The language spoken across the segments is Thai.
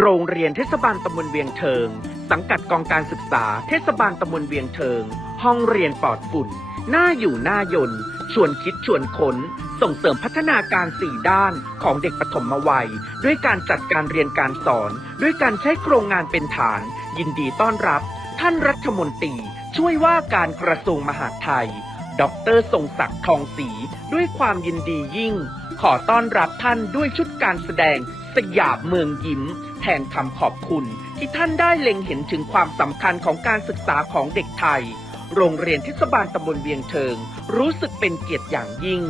โรงเรียนเทศบาลตำบลเวียงเทิง สังกัดกองการศึกษา เทศบาลตำบลเวียงเทิง ห้องเรียนปลอดฝุ่นน่าอยู่น่ายนชวนคิดชวนค้น ส่งเสริมพัฒนาการ4ด้านของเด็กปฐมวัย ด้วยการจัดการเรียนการสอน ด้วยการใช้โครงงานเป็นฐาน ยินดีต้อนรับ ท่านรัฐมนตรี ช่วยว่าการกระทรวงมหาดไทยดรทรงศักดิ์ทองศรีด้วยความยินดียิ่ง ขอต้อนรับท่านด้วยชุดการแสดงสยามเมืองยิ้ม แทนคำขอบคุณ ที่ท่านได้เล็งเห็นถึงความสำคัญของการศึกษาของเด็กไทย โรงเรียนเทศบาลตำบลเวียงเทิง รู้สึกเป็นเกียรติอย่างยิ่ง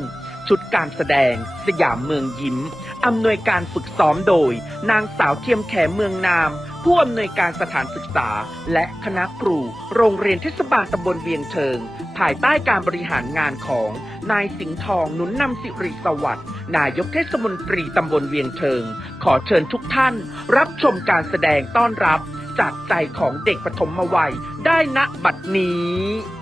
ชุดการแสดง สยามเมืองยิ้ม อำนวยการฝึกซ้อมโดย นางสาวเทียมแขเมืองนาม ผู้อำนวยการสถานศึกษา และคณะครู โรงเรียนเทศบาลตำบลเวียงเทิง ภายใต้การบริหารงานของนายสิงห์ทองนุนนำสิริสวัสดิ์นายกเทศมนตรีตำบลเวียงเทิง ขอเชิญทุกท่าน รับชมการแสดงต้อนรับ จากใจของเด็กปฐมวัยได้ณบัดนี้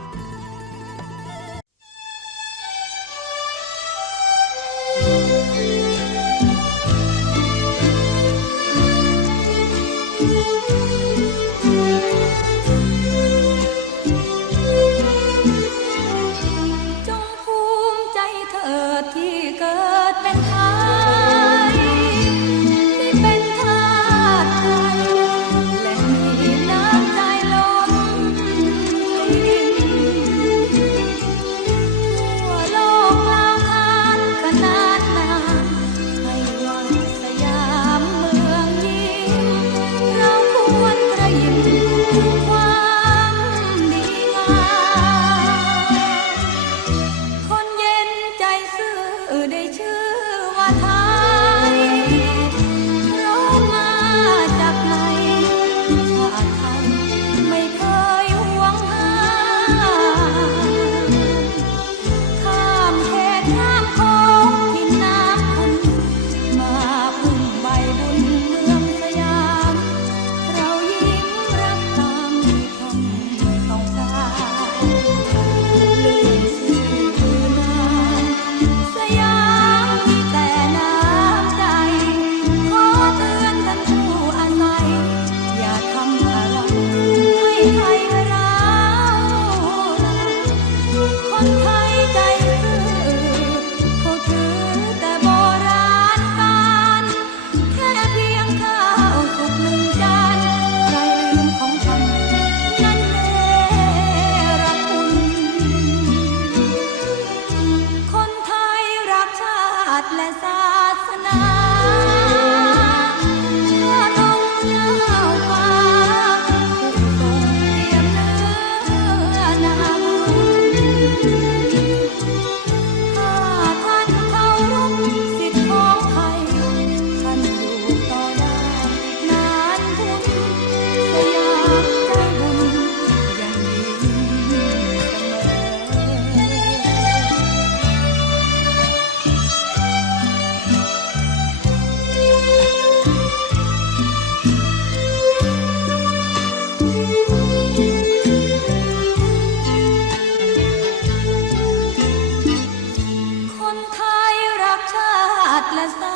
ศา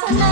สนา